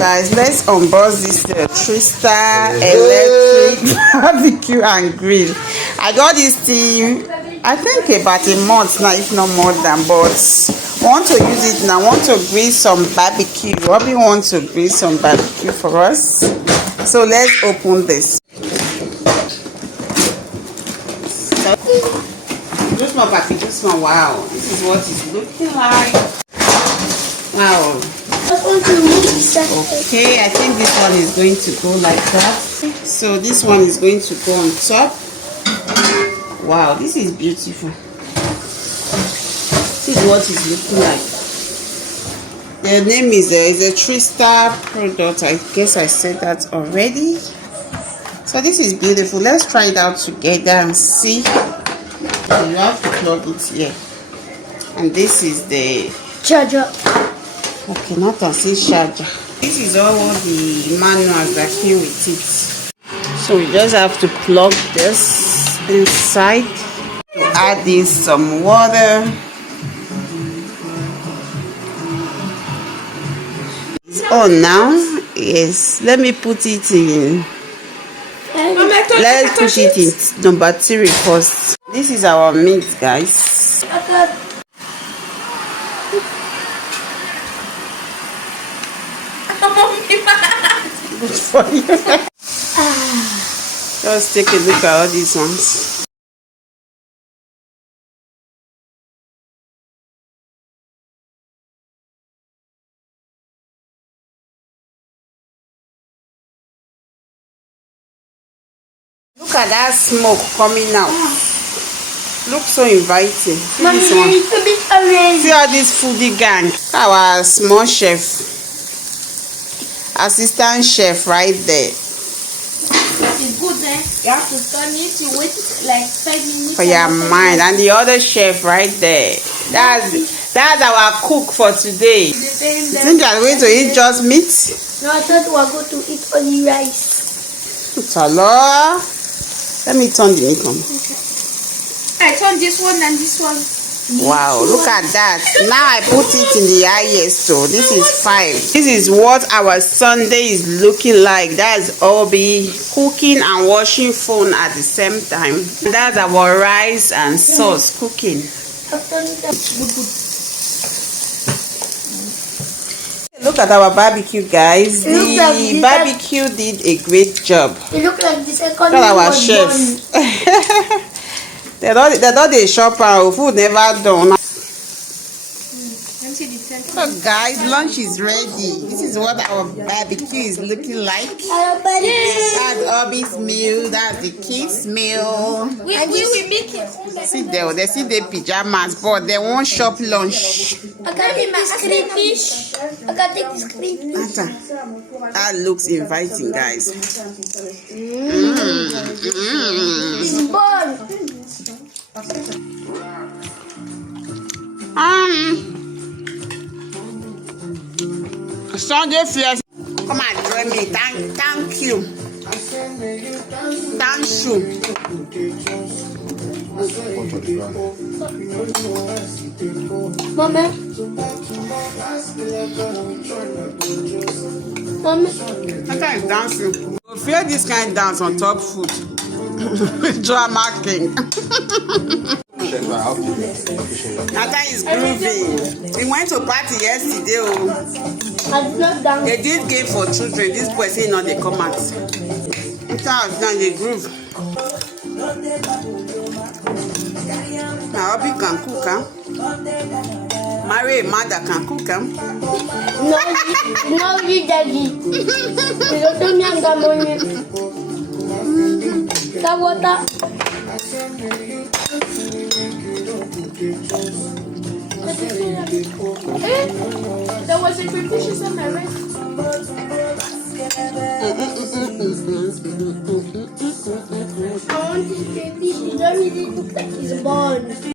Guys, let's unbox this Tristar electric barbecue and grill. I got this thing, I think about a month now, if not more than, but I want to use it now. I want to grill some barbecue. Robbie wants to grill some barbecue for us. So let's open this. Just my papi, just my wow. This is what it's looking like. Wow. Okay, I think this one is going to go like that. So this one is going to go on top. Wow, this is beautiful. This is what it's looking like. The name is a Tristar product. I guess I said that already. So this is beautiful. Let's try it out together and see. You have to plug it here. And this is the charger. Okay, not a C charger. This is all the manuals that came with it. So we just have to plug this inside. To add in some water. It's on now. Yes, let me put it in. Let's push it in number 3 first. This is our meat, guys. Good for you. Just take a look at all these ones. Look at that smoke coming out. Looks so inviting. Mommy, it's a bit amazing. See all this foodie gang. Our small chef. Assistant chef right there. It's good, eh? You have to turn it, you wait like 5 minutes. For your mind. And the other chef right there. That's our cook for today. You think you are going to eat just meat? No, I thought we were going to eat only rice. Hello. Let me turn the meat on. I turned this one and this one. Wow, look at that. Now I put it in the highest, so this is 5. This is what our Sunday is looking like. That's all be cooking and washing phone at the same time. That's our rice and sauce cooking. Look at our barbecue, guys. The barbecue did a great job. It looked like the second one. Our chef. They don't they shop our food never done. So guys, lunch is ready. This is what our barbecue is looking like. That's Obi's meal. That's the kids' meal. We make it. See there, they see the pajamas, but they won't shop lunch. I can take this crayfish. I can take this crayfish. That looks inviting, guys. It's born. Sunday flesh. Come and join me. Thank you. Thank you. Mommy. Sometimes dancing. You feel this kind of dance on top food. Drama king. Nata is grooving. We went to party yesterday. Oh. They did game for children. This boy say no, they come out. Inside now they groove. Now Obi can cook, huh? Marry a mother can cook, huh? No, daddy. You don't have money. That water. There was a crayfish on my wrist. I want this crayfish. It don't really look like it's born.